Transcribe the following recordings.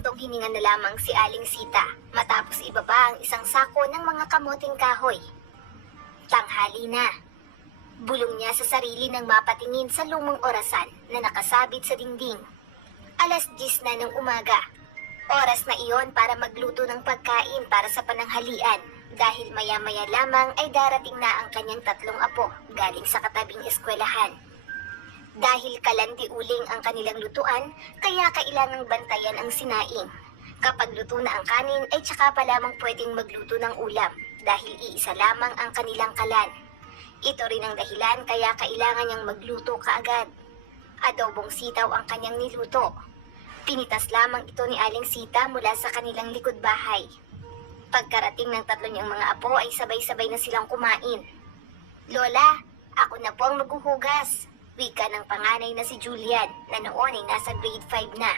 Humantong hininga na lamang si Aling Sita matapos ibaba ang isang sako ng mga kamuting kahoy. Tanghali na. Bulong niya sa sarili nang mapatingin sa lumang orasan na nakasabit sa dingding. 10:00 na ng umaga. Oras na iyon para magluto ng pagkain para sa pananghalian dahil maya-maya lamang ay darating na ang kanyang 3 apo galing sa katabing eskwelahan. Dahil kalandi-uling ang kanilang lutuan, kaya kailangang bantayan ang sinaing. Kapag luto na ang kanin ay tsaka pa lamang pwedeng magluto ng ulam dahil iisa lamang ang kanilang kalan. Ito rin ang dahilan kaya kailangan niyang magluto kaagad. Adobong sitaw ang kanyang niluto. Pinitas lamang ito ni Aling Sita mula sa kanilang likod bahay. Pagkarating ng 3 niyang mga apo ay sabay-sabay na silang kumain. "Lola, ako na po ang maghuhugas," wika ng panganay na si Julian na noon ay nasa grade 5 na.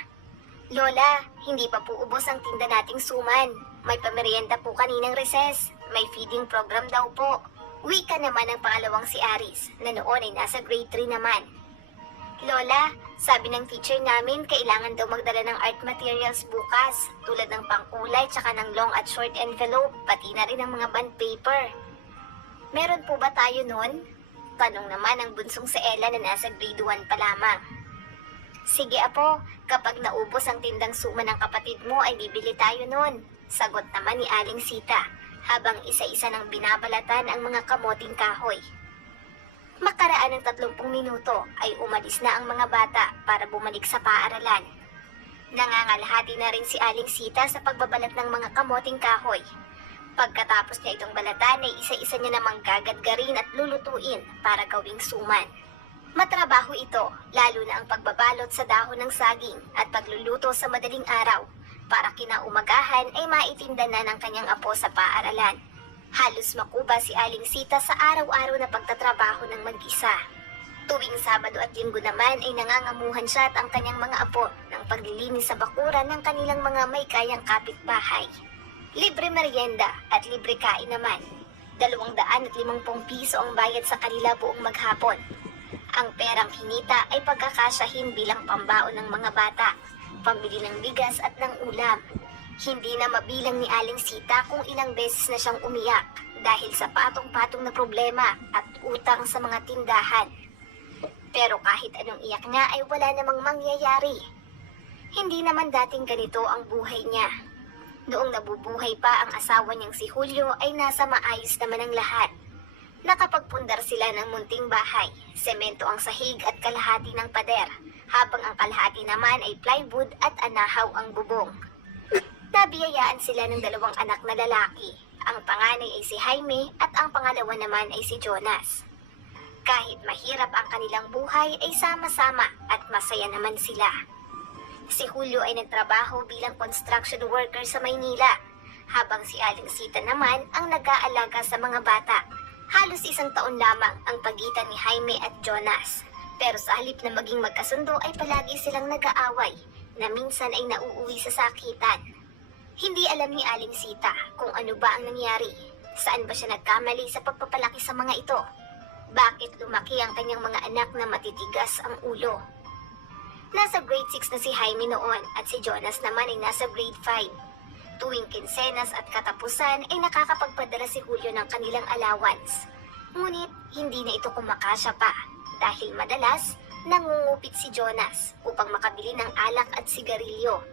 "Lola, hindi pa po ubos ang tinda nating suman. May pamerienda po kaninang recess. May feeding program daw po." Wika naman ng pangalawang si Aris na noon ay nasa grade 3 naman. "Lola, sabi ng teacher namin kailangan daw magdala ng art materials bukas tulad ng pangkulay tsaka ng long at short envelope pati na rin ng mga bond paper. Meron po ba tayo nun?" Tanong naman ng bunsong si Ella na nasa grade 1 pa lamang. "Sige apo, kapag naubos ang tindang suma ng kapatid mo ay bibili tayo nun," sagot naman ni Aling Sita habang isa-isa nang binabalatan ang mga kamoting kahoy. Makaraan ng 30 minuto ay umalis na ang mga bata para bumalik sa paaralan. Nangangalhati na rin si Aling Sita sa pagbabalat ng mga kamoting kahoy. Pagkatapos niya itong balatan ay isa-isa niya namang gagadgarin at lulutuin para gawing suman. Matrabaho ito, lalo na ang pagbabalot sa dahon ng saging at pagluluto sa madaling araw para kinaumagahan ay maitinda na ng kanyang apo sa paaralan. Halos makuba si Aling Sita sa araw-araw na pagtatrabaho ng mag-isa. Tuwing Sabado at Linggo naman ay nangangamuhan siya at ang kanyang mga apo ng paglilinis sa bakuran ng kanilang mga may kayang kapitbahay. Libre merienda at libre kain naman. 250 piso ang bayad sa kanila buong maghapon. Ang perang kinita ay pagkakasyahin bilang pambaon ng mga bata, pambili ng bigas at ng ulam. Hindi na mabilang ni Aling Sita kung ilang beses na siyang umiyak dahil sa patong-patong na problema at utang sa mga tindahan. Pero kahit anong iyak niya ay wala namang mangyayari. Hindi naman dating ganito ang buhay niya. Noong nabubuhay pa ang asawa niyang si Julio ay nasa maayos naman ang lahat. Nakapagpundar sila ng munting bahay, semento ang sahig at kalahati ng pader, habang ang kalahati naman ay plywood at anahaw ang bubong. Nabiyayaan sila ng 2 anak na lalaki. Ang panganay ay si Jaime at ang pangalawa naman ay si Jonas. Kahit mahirap ang kanilang buhay ay sama-sama at masaya naman sila. Si Julio ay nagtrabaho bilang construction worker sa Maynila, habang si Aling Sita naman ang nag-aalaga sa mga bata. Halos 1 taon lamang ang pagitan ni Jaime at Jonas. Pero sa halip na maging magkasundo ay palagi silang nag-aaway na minsan ay nauuwi sa sakitan. Hindi alam ni Aling Sita kung ano ba ang nangyari. Saan ba siya nagkamali sa pagpapalaki sa mga ito? Bakit lumaki ang kanyang mga anak na matitigas ang ulo? Nasa grade 6 na si Jaime noon at si Jonas naman ay nasa grade 5. Tuwing kinsenas at katapusan ay nakakapagpadala si Julio ng kanilang allowance. Ngunit hindi na ito kumakasya pa dahil madalas nangungupit si Jonas upang makabili ng alak at sigarilyo.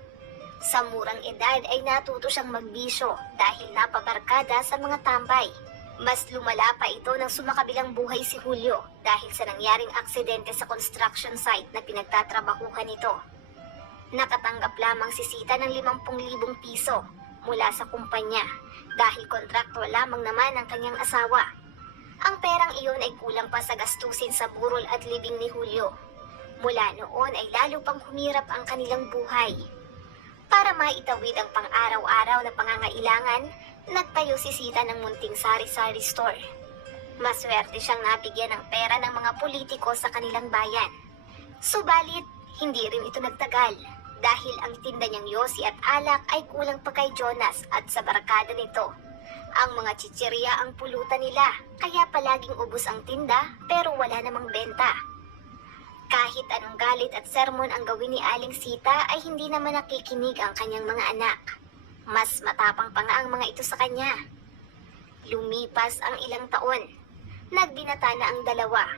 Sa murang edad ay natuto siyang magbisyo dahil napabarkada sa mga tambay. Mas lumala pa ito nang sumakabilang buhay si Julio dahil sa nangyaring aksidente sa construction site na pinagtatrabahuhan nito. Nakatanggap lamang si Sita ng 50,000 piso mula sa kumpanya dahil kontraktual lamang naman ang kanyang asawa. Ang perang iyon ay kulang pa sa gastusin sa burol at libing ni Julio. Mula noon ay lalo pang humirap ang kanilang buhay. Para maitawid ang pang-araw-araw na pangangailangan, nagtayo si Sita ng munting sari-sari store. Maswerte siyang nabigyan ng pera ng mga politiko sa kanilang bayan. Subalit, hindi rin ito nagtagal dahil ang tinda niyang yosi at alak ay kulang pa kay Jonas at sa barkada nito. Ang mga chichirya ang pulutan nila, kaya palaging ubos ang tinda pero wala namang benta. Kahit anong galit at sermon ang gawin ni Aling Sita ay hindi naman nakikinig ang kanyang mga anak. Mas matapang pa nga ang mga ito sa kanya. Lumipas ang ilang taon. Nagbinata na ang dalawa.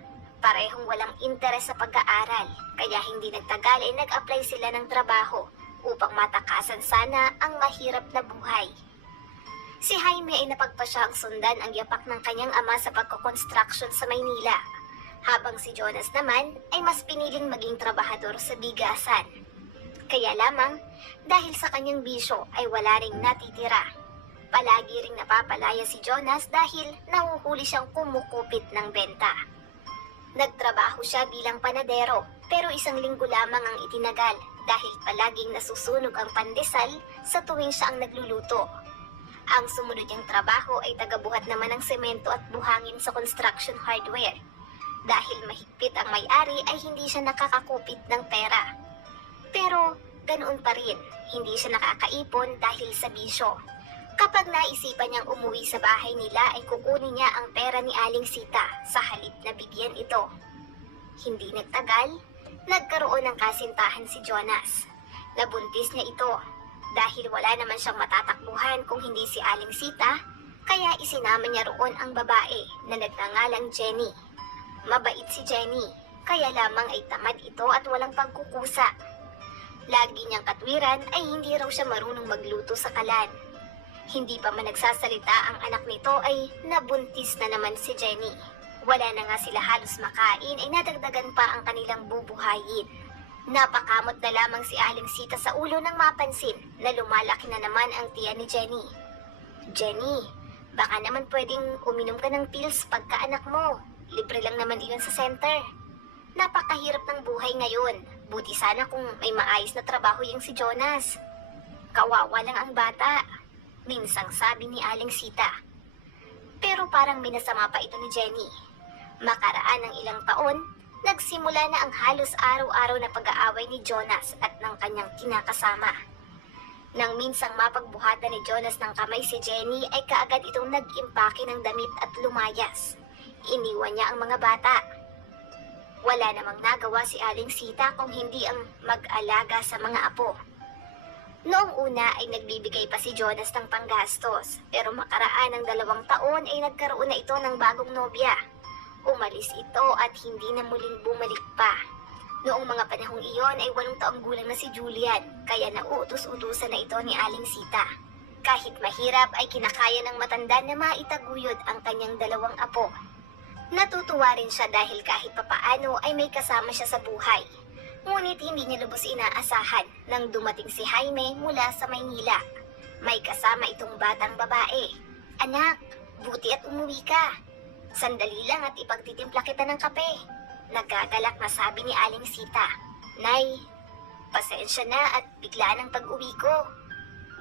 Parehong walang interes sa pag-aaral, kaya hindi nagtagal ay nag-apply sila ng trabaho upang matakasan sana ang mahirap na buhay. Si Jaime ay napagpasyang sundan ang yapak ng kanyang ama sa pagko-construction sa Maynila, habang si Jonas naman ay mas piniling maging trabahador sa bigasan. Kaya lamang, dahil sa kanyang bisyo ay wala ring natitira. Palagi ring napapalaya si Jonas dahil nahuhuli siyang kumukupit ng benta. Nagtrabaho siya bilang panadero, pero isang linggo lamang ang itinagal dahil palaging nasusunog ang pandesal sa tuwing siya ang nagluluto. Ang sumunod niyang trabaho ay tagabuhat naman ng semento at buhangin sa construction hardware. Dahil mahigpit ang may-ari ay hindi siya nakakakupit ng pera. Pero ganoon pa rin, hindi siya nakakaipon dahil sa bisyo. Kapag naisipan niyang umuwi sa bahay nila ay kukunin niya ang pera ni Aling Sita sa halip na bigyan ito. Hindi nagtagal, nagkaroon ng kasintahan si Jonas. Nabuntis niya ito dahil wala naman siyang matatakbuhan kung hindi si Aling Sita, kaya isinama niya roon ang babae na nagngangalang Jenny. Mabait si Jenny, kaya lamang ay tamad ito at walang pagkukusa. Lagi niyang katwiran ay hindi raw siya marunong magluto sa kalan. Hindi pa man nagsasalita ang anak nito ay nabuntis na naman si Jenny. Wala na nga sila halos makain ay nadagdagan pa ang kanilang bubuhayin. Napakamot na lamang si Aling Sita sa ulo nang mapansin na lumalaki na naman ang tiyan ni Jenny. Jenny, baka naman pwedeng uminom ka ng pills pagkaanak mo. Libre lang naman iyon sa center. Napakahirap ng buhay ngayon. Buti sana kung may maayos na trabaho yung si Jonas. Kawawa lang ang bata. Minsang sabi ni Aling Sita. Pero parang minasama pa ito ni Jenny. Makaraan ng ilang taon, nagsimula na ang halos araw-araw na pag-aaway ni Jonas at ng kanyang kinakasama. Nang minsang mapagbuhatan ni Jonas ng kamay si Jenny ay kaagad itong nag-impake ng damit at lumayas. Iniwan niya ang mga bata. Wala namang nagawa si Aling Sita kung hindi ang mag-alaga sa mga apo. Noong una ay nagbibigay pa si Jonas ng panggastos, pero makaraan ng 2 taon ay nagkaroon na ito ng bagong nobya. Umalis ito at hindi na muling bumalik pa. Noong mga panahong iyon ay 8 taong gulang na si Julian, kaya nauutos-utusan na ito ni Aling Sita. Kahit mahirap ay kinakaya ng matanda na maitaguyod ang kanyang 2 apo. Natutuwa rin siya dahil kahit papaano ay may kasama siya sa buhay. Ngunit hindi niya lubos inaasahan nang dumating si Jaime mula sa Maynila. May kasama itong batang babae. Anak, buti at umuwi ka. Sandali lang at ipagtitimpla kita ng kape. Nagagalak na sabi ni Aling Sita. Nay, pasensya na at bigla ng pag-uwi ko.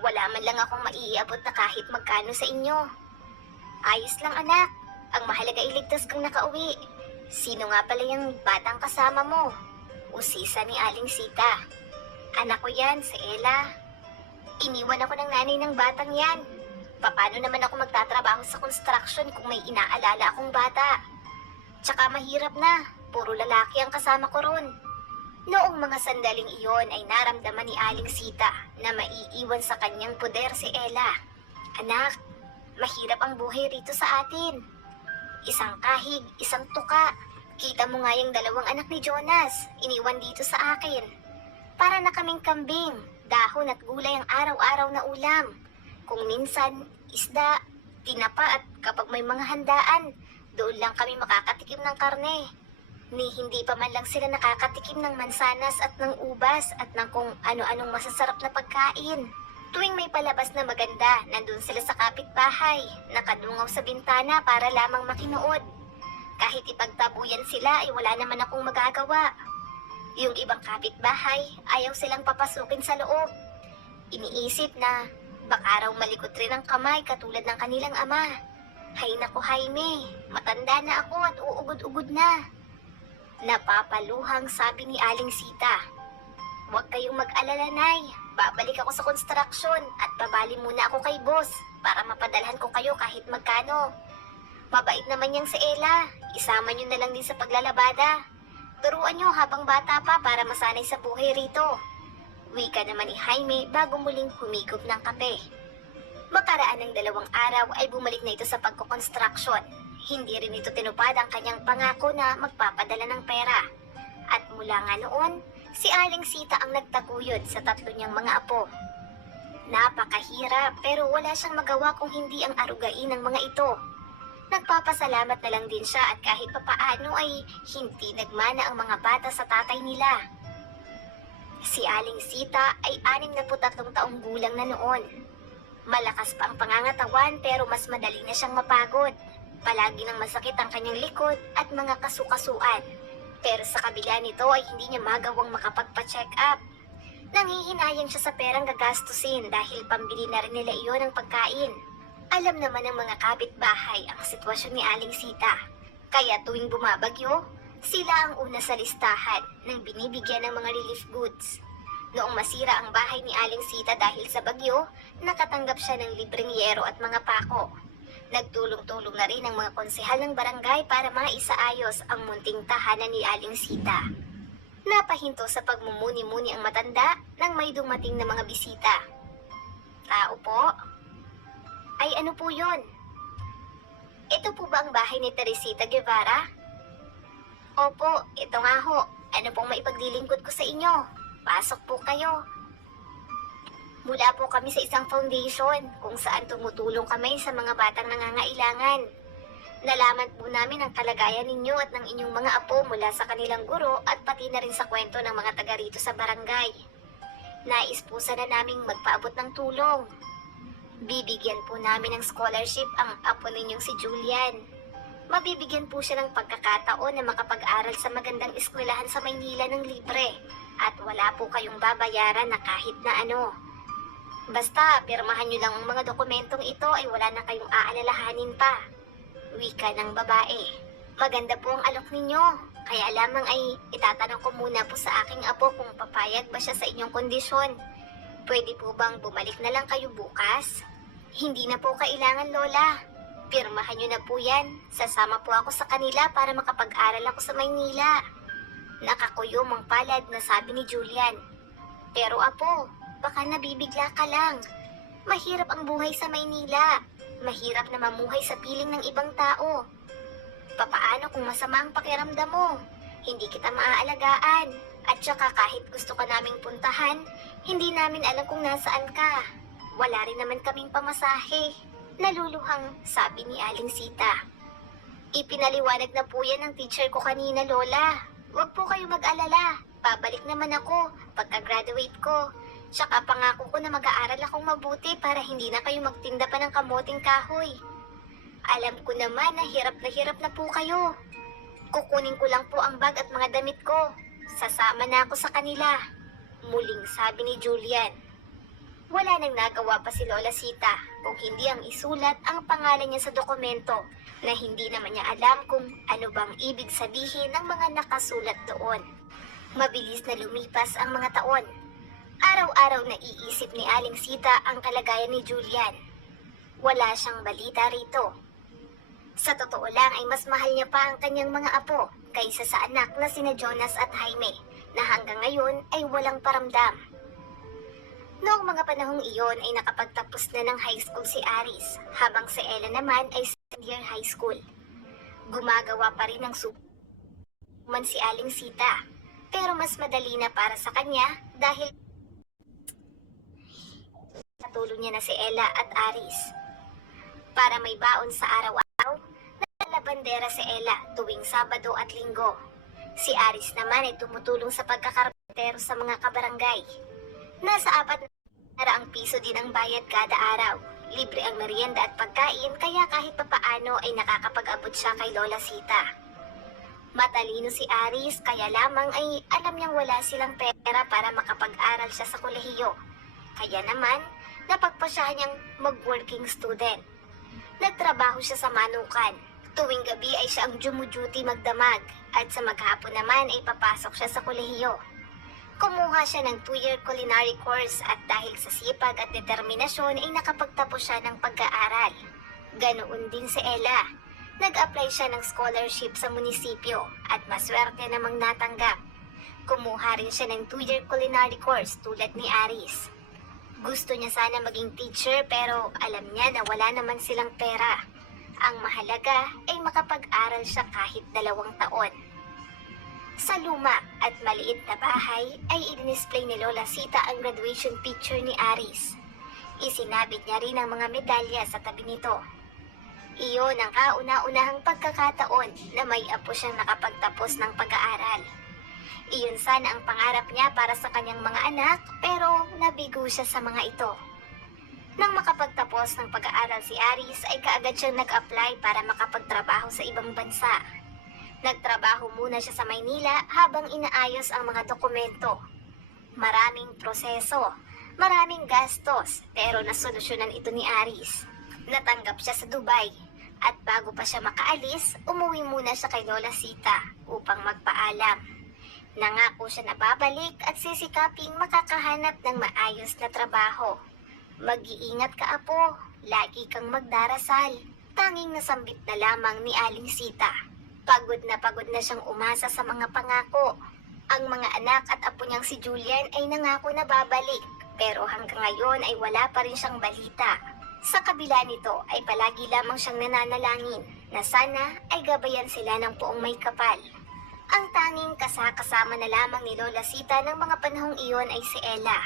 Wala man lang akong maiabot na kahit magkano sa inyo. Ayos lang anak, ang mahalaga iligtas kang nakauwi. Sino nga pala yung batang kasama mo? Usisa ni Aling Sita. Anak ko yan, si Ella. Iniwan ako ng nanay ng batang yan. Paano naman ako magtatrabaho sa construction kung may inaalala akong bata? Tsaka mahirap na, puro lalaki ang kasama ko ron. Noong mga sandaling iyon ay naramdaman ni Aling Sita na maiiwan sa kanyang poder si Ella. Anak, mahirap ang buhay rito sa atin. Isang kahig, isang tuka. Kita mo nga yung 2 anak ni Jonas, iniwan dito sa akin. Para na kaming kambing, dahon at gulay ang araw-araw na ulam. Kung minsan, isda, tinapa at kapag may mga handaan, doon lang kami makakatikim ng karne. Ni hindi pa man lang sila nakakatikim ng mansanas at ng ubas at ng kung ano-anong masasarap na pagkain. Tuwing may palabas na maganda, nandun sila sa kapitbahay, nakadungaw sa bintana para lamang makinood. Kahit ipagtabuyan sila ay wala naman akong magagawa. Yung ibang kapitbahay, ayaw silang papasukin sa loob. Iniisip na baka raw malikot rin ang kamay katulad ng kanilang ama. Hay nako Jaime, matanda na ako at uugod-ugod na. Napapaluhang sabi ni Aling Sita. Huwag kayong mag-alala, Nay. Babalik ako sa construction at babali muna ako kay boss para mapadalhan ko kayo kahit magkano. Mabait naman yang si Ella. Isama niyo na lang din sa paglalabada. Turuan nyo habang bata pa para masanay sa buhay rito. Wika naman ni Jaime bago muling humigop ng kape. Makaraan ng 2 araw ay bumalik na ito sa pagkukonstruksyon. Hindi rin ito tinupad ang kanyang pangako na magpapadala ng pera. At mula nga noon, si Aling Sita ang nagtaguyod sa 3 niyang mga apo. Napakahirap pero wala siyang magawa kung hindi ang arugain ng mga ito. Nagpapasalamat na lang din siya at kahit papaano ay hindi nagmana ang mga bata sa tatay nila. Si Aling Sita ay 63 taong gulang na noon. Malakas pa ang pangangatawan pero mas madali na siyang mapagod. Palagi nang masakit ang kanyang likod at mga kasukasuan. Pero sa kabila nito ay hindi niya magawang makapagpa-check up. Nanghihinayang siya sa perang gagastusin dahil pambili na rin nila iyon ng pagkain. Alam naman ng mga kapitbahay ang sitwasyon ni Aling Sita. Kaya tuwing bumabagyo, sila ang una sa listahan ng binibigyan ng mga relief goods. Noong masira ang bahay ni Aling Sita dahil sa bagyo, nakatanggap siya ng libreng yero at mga pako. Nagtulong-tulong na rin ang mga konsehal ng barangay para maisaayos ang munting tahanan ni Aling Sita. Napahinto sa pagmumuni-muni ang matanda nang may dumating na mga bisita. Tao po? Ay ano po yun? Ito po ba ang bahay ni Teresita Guevara? Opo, ito nga ho. Ano pong maipaglilingkod ko sa inyo? Pasok po kayo. Mula po kami sa isang foundation kung saan tumutulong kami sa mga batang nangangailangan. Nalaman po namin ang kalagayan ninyo at ng inyong mga apo mula sa kanilang guro at pati na rin sa kwento ng mga taga rito sa barangay. Nais po sana naming magpaabot ng tulong. Bibigyan po namin ng scholarship ang apo ninyong si Julian. Mabibigyan po siya ng pagkakataon na makapag-aral sa magandang eskwelahan sa Maynila ng libre at wala po kayong babayaran na kahit na ano. Basta, pirmahan nyo lang ang mga dokumentong ito ay wala na kayong aalalahanin pa. Wika ng babae. Maganda po ang alok ninyo. Kaya lamang ay itatanong ko muna po sa aking apo kung papayag ba siya sa inyong kondisyon. Pwede po bang bumalik na lang kayo bukas? Hindi na po kailangan, Lola. Pirmahan nyo na po yan. Sasama po ako sa kanila para makapag-aral ako sa Maynila. Nakakuyom ang palad na sabi ni Julian. Pero apo, baka nabibigla ka lang. Mahirap ang buhay sa Maynila. Mahirap na mamuhay sa piling ng ibang tao. Papaano kung masama ang pakiramdam mo? Hindi kita maaalagaan. At saka kahit gusto ka naming puntahan, hindi namin alam kung nasaan ka. Wala rin naman kaming pamasahe. Naluluhang sabi ni Aling Sita. Ipinaliwanag na po yan ng teacher ko kanina, Lola. Huwag po kayo mag-alala. Babalik naman ako pagka-graduate ko. Tsaka pangako ko na mag-aaral akong mabuti para hindi na kayo magtinda pa ng kamoting kahoy. Alam ko naman na hirap na po kayo. Kukunin ko lang po ang bag at mga damit ko. Sasama na ako sa kanila. Muling sabi ni Julian. Wala nang nagawa pa si Lola Sita kung hindi ang isulat ang pangalan niya sa dokumento na hindi naman niya alam kung ano bang ibig sabihin ng mga nakasulat doon. Mabilis na lumipas ang mga taon. Araw-araw na iisip ni Aling Sita ang kalagayan ni Julian. Wala siyang balita rito. Sa totoo lang ay mas mahal niya pa ang kanyang mga apo kaysa sa anak na sina Jonas at Jaime na hanggang ngayon ay walang paramdam. Noong mga panahong iyon ay nakapagtapos na ng high school si Aris habang si Ella naman ay second year high school. Gumagawa pa rin ng suman si Aling Sita pero mas madali na para sa kanya dahil natulong niya na si Ella at Aris. Para may baon sa araw-araw, nalalabandera si Ella tuwing Sabado at Linggo. Si Aris naman ay tumutulong sa pagkakarpentero sa mga kabarangay. Nasa 400 piso din ang bayad kada araw. Libre ang merienda at pagkain kaya kahit papaano ay nakakapag-abot siya kay Lola Sita. Matalino si Aris kaya lamang ay alam niyang wala silang pera para makapag-aral siya sa kolehiyo. Kaya naman, napagpasyahan niyang mag-working student. Nagtrabaho siya sa manukan. Tuwing gabi ay siya ang jumuduty magdamag at sa maghapon naman ay papasok siya sa kolehiyo. Kumuha siya ng 2-year culinary course at dahil sa sipag at determinasyon ay nakapagtapos siya ng pag-aaral. Ganoon din si Ella. Nag-apply siya ng scholarship sa munisipyo at maswerte namang natanggap. Kumuha rin siya ng 2-year culinary course tulad ni Aris. Gusto niya sana maging teacher pero alam niya na wala naman silang pera. Ang mahalaga ay makapag-aral siya kahit 2 taon. Sa luma at maliit na bahay ay i-display ni Lola Sita ang graduation picture ni Aris. Isinabit niya rin ang mga medalya sa tabi nito. Iyon ang kauna-unahang pagkakataon na may apo siyang nakapagtapos ng pag-aaral. Iyon sana ang pangarap niya para sa kanyang mga anak pero nabigo siya sa mga ito. Nang makapagtapos ng pag-aaral si Aris ay kaagad siyang nag-apply para makapagtrabaho sa ibang bansa. Nagtrabaho muna siya sa Maynila habang inaayos ang mga dokumento. Maraming proseso, maraming gastos pero nasolusyonan ito ni Aris. Natanggap siya sa Dubai. At bago pa siya makaalis, umuwi muna siya kay Lola Sita upang magpaalam. Nangako siya na babalik at sisikaping makakahanap ng maayos na trabaho. Mag-iingat ka, apo. Lagi kang magdarasal. Tanging nasambit na lamang ni Aling Sita. Pagod na siyang umasa sa mga pangako. Ang mga anak at apo niyang si Julian ay nangako na babalik. Pero hanggang ngayon ay wala pa rin siyang balita. Sa kabila nito ay palagi lamang siyang nananalangin na sana ay gabayan sila ng poong may kapal. Ang tanging kasama na lamang ni Lola Sita ng mga panahong iyon ay si Ella.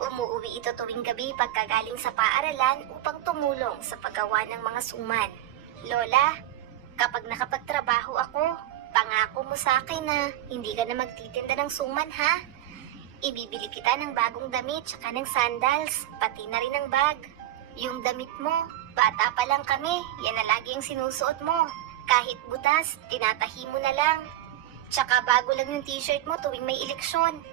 Umuwi ito tuwing gabi pagkagaling sa paaralan upang tumulong sa paggawa ng mga suman. Lola, kapag nakapagtrabaho ako, pangako mo sa akin na hindi ka na magtitinda ng suman ha? Ibibili kita ng bagong damit tsaka ng sandals, pati na rin ng bag. Yung damit mo, bata pa lang kami, yan na lagi ang sinusuot mo. Kahit butas, tinatahi mo na lang. Tsaka bago lang yung t-shirt mo tuwing may eleksyon.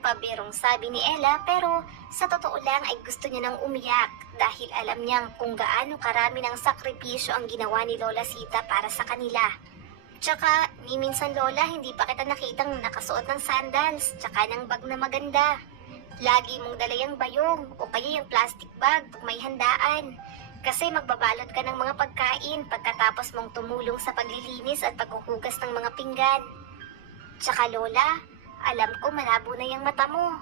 Pabirong sabi ni Ella pero sa totoo lang ay gusto niya nang umiyak dahil alam niyang kung gaano karami ng sakripisyo ang ginawa ni Lola Sita para sa kanila. Tsaka, ni minsan Lola, hindi pa kita nakitang nakasuot ng sandals tsaka ng bag na maganda. Lagi mong dala yung bayong o kaya yung plastic bag pag may handaan. Kasi magbabalot ka ng mga pagkain pagkatapos mong tumulong sa paglilinis at paghuhugas ng mga pinggan. Tsaka Lola, alam ko malabo na yung mata mo.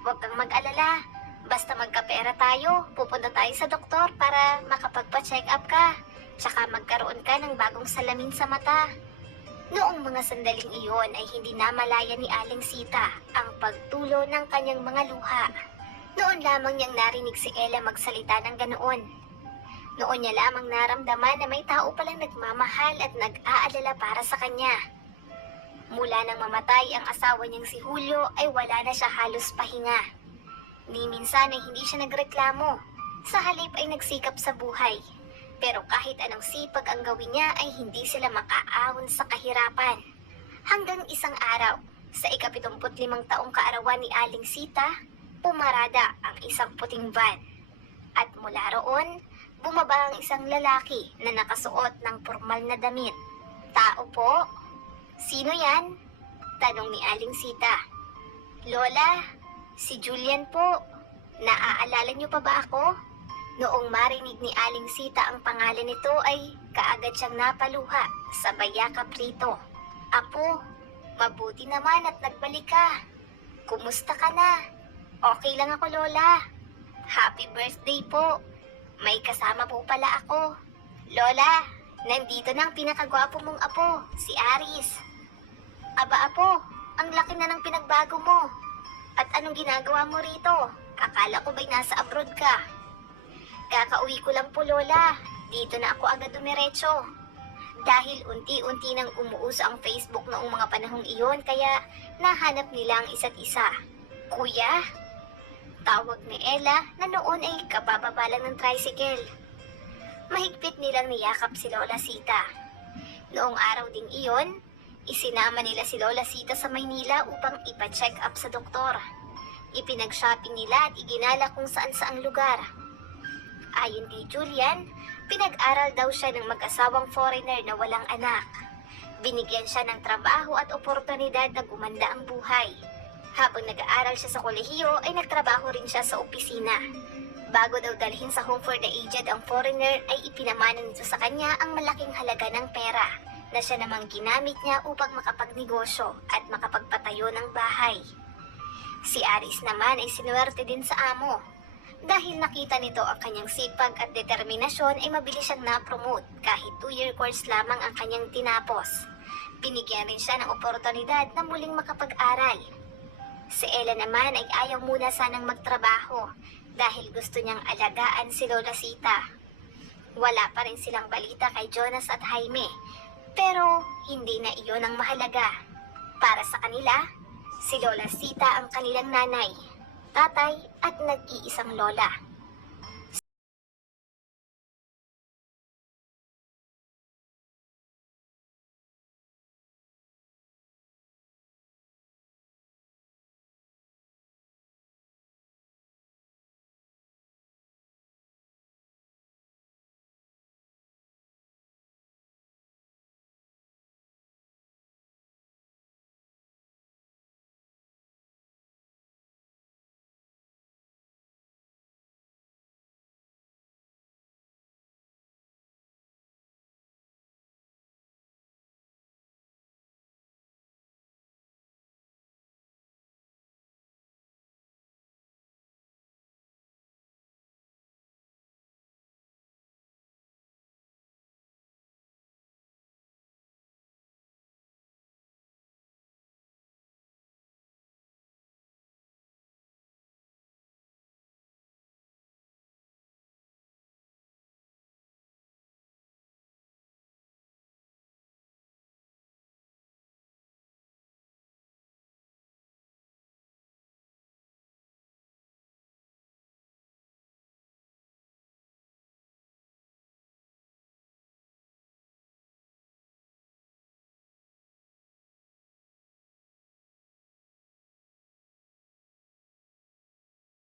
Huwag kang mag-alala. Basta magkapera tayo, pupunta tayo sa doktor para makapagpa-check up ka. Tsaka magkaroon ka ng bagong salamin sa mata. Noong mga sandaling iyon ay hindi namalaya ni Aling Sita ang pagtulo ng kanyang mga luha. Noon lamang niyang narinig si Ella magsalita ng ganoon. Noon niya lamang naramdaman na may tao palang nagmamahal at nag-aalala para sa kanya. Mula nang mamatay ang asawa niyang si Julio ay wala na siya halos pahinga. Ni minsan ay hindi siya nagreklamo. Sa halip ay nagsikap sa buhay. Pero kahit anong sipag ang gawin niya ay hindi sila makaahon sa kahirapan. Hanggang isang araw, sa ika-75 taong kaarawan ni Aling Sita, pumarada ang isang puting van. At mula roon, bumaba ang isang lalaki na nakasuot ng formal na damit. Tao po? Sino yan? Tanong ni Aling Sita. Lola, si Julian po. Naaalala niyo pa ba ako? Noong marinig ni Aling Sita ang pangalan nito ay kaagad siyang napaluha sa bayakap rito. Apo, mabuti naman at nagbalik ka. Kumusta ka na? Okay lang ako, Lola. Happy birthday po. May kasama po pala ako. Lola, nandito na ang pinakagwapo mong apo, si Aris. Aba apo, ang laki na ng pinagbago mo. At anong ginagawa mo rito? Akala ko ba'y nasa abroad ka? Kakauwi ko lang po, Lola. Dito na ako agad dumiretso. Dahil unti-unti nang umuuso ang Facebook noong mga panahong iyon, kaya nahanap nila ang isa't isa. Kuya? Tawag ni Ella na noon ay kabababa lang ng tricycle. Mahigpit nilang niyakap si Lola Sita. Noong araw ding iyon, isinama nila si Lola Sita sa Maynila upang ipa-check up sa doktor. Ipinag-shopping nila at iginala kung saan-saang lugar. Ayon kay Julian, pinag-aral daw siya ng mag-asawang foreigner na walang anak. Binigyan siya ng trabaho at oportunidad na gumanda ang buhay. Habang nag-aaral siya sa kolehiyo ay nagtrabaho rin siya sa opisina. Bago daw dalhin sa home for the aged ang foreigner ay ipinamana nito sa kanya ang malaking halaga ng pera na siya namang ginamit niya upang makapagnegosyo at makapagpatayo ng bahay. Si Aris naman ay sinuwerte din sa amo. Dahil nakita nito ang kanyang sipag at determinasyon ay mabilis siyang na-promote kahit 2-year course lamang ang kanyang tinapos. Binigyan rin siya ng oportunidad na muling makapag-aral. Si Ella naman ay ayaw muna sanang magtrabaho dahil gusto niyang alagaan si Lola Sita. Wala pa rin silang balita kay Jonas at Jaime, pero hindi na iyon ang mahalaga. Para sa kanila, si Lola Sita ang kanilang nanay, tatay at nag-iisang lola.